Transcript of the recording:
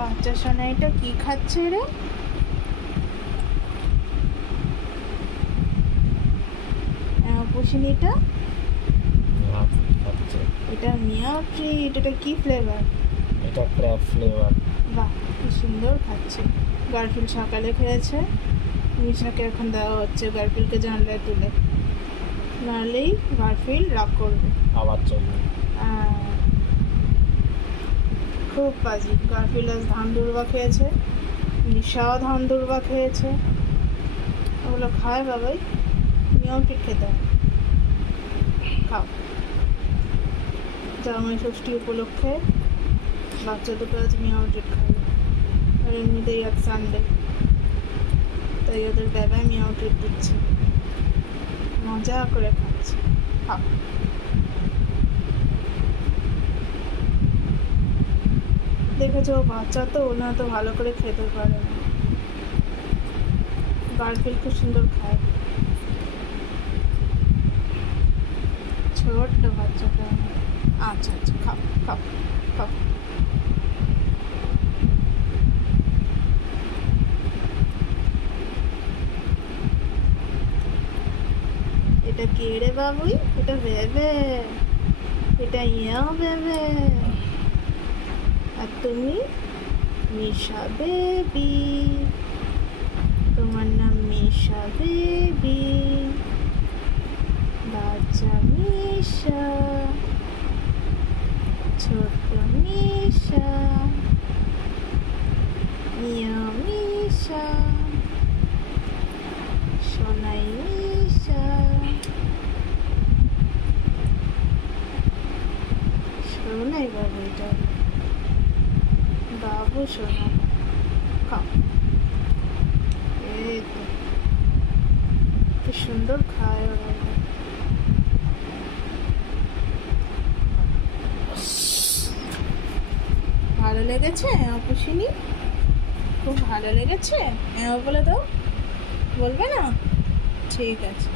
বাচ্চা সোনাইটা কি খাচ্ছে রে? পুষিনিটা এটা মিয়াও ট্রিট। এটা কি ফ্লেভার? এটা ক্র্যাব ফ্লেভার। বাহ, কি সুন্দর খাচ্ছে। গারফিল সকালে খেয়েছে, মিশাকে এখন দেওয়া হচ্ছে গারফিলকে জানলায় তুলে, নাহলেই গারফিল রাগ করবে। আবার চলবে। খুব বাজি। গারফিল আজ ধান দুর্বা খেয়েছে, নিশাও ধান দুর্বা খেয়েছে। ওগুলো খায় বাবাই, মিয়াও ট্রিট খেতে হয়। খাও। জামাই ষষ্ঠী উপলক্ষে বাচ্চা দুটো আজ মিয়াও ট্রিট খাবে। আর এমনিতেই আজ সানডে, তাই ওদের দাদাই মিয়াও ট্রিট দিচ্ছে, মজা করে খাচ্ছে। খাও। দেখেছো, বাচ্চা তো ওনা তো ভালো করে খেতে পারে না। গারফিল খুব সুন্দর খায়, ছোট্ট বাচ্চাটা। আচ্ছা আচ্ছা, খাও খাও খাও। এটা কে রে বাবুই? এটা বেবে, এটা ইয়াও বেবে। আর তুমি মিশা বেবি, তোমার নাম মিশা বেবি। বাচ্চা মিশা, ছোট্ট মিশা, মিয়া মিশা, সোনাই মিশা, সোনাই বাবু। এটা বাবু সোনা। খাও। এই তো কি সুন্দর খায় ওরা। ভালো লেগেছে অপুষিনি? খুব ভালো লেগেছে? হ্যাঁ বলে দাও। বলবে না? ঠিক আছে।